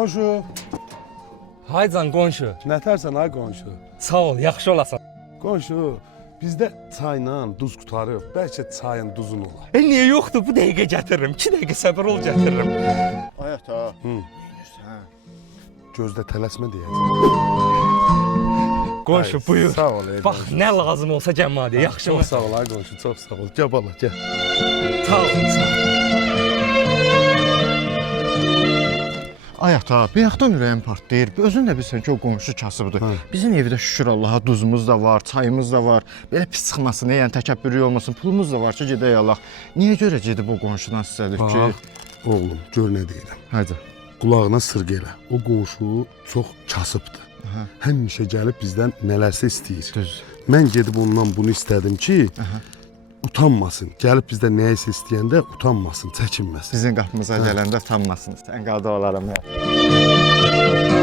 Qonşu, Haycan qonşu. nətərsən ay qonşu? Sağ ol, yaxşı olasan. Qonşu, bizdə çayla duz qutarıb, bəlkə çayın duzun olar. Niyə yoxdur? Bu dəqiqə gətiririm. 2 dəqiqə səbir ol gətiririm. Ayət ha. Hı. Gözdə tələsmə deyəcək. Qonşu Ay, buyur. Sağ ol. Ey Bax, qonşu. nə lazım olsa cəmadə, yaxşı mı? Çox sağ ol ay qonşu, çox sağ ol. Gəl bala, gəl. Sağ ol, sağ ol. Ayət ha, bayaqdan ürəyim partlayır. Özün də bilirsən ki, o qonşu kasıbdır. Bizim evdə şükür Allaha duzumuz da var, çayımız da var. Belə pis çıxmasın, yəni təkəbbürlük olmasın. Pulumuz da var ki, gedək alaq. Niyə görə gedib o qonşudan istədik ki? Bax, oğlum, gör nə deyirəm. Hadi. Qulağına sırq elə. O qonşu çox kasıbdır. Həmişə gəlib bizdən nələrsə istəyir. Düz. Mən gedib ondan bunu istədim ki, utanmasın. Gəlib bizdən nəyisə istəyəndə utanmasın, çəkinməsin. Sizin qapımıza gələndə utanmasınız. Sən qaldı olaram ya.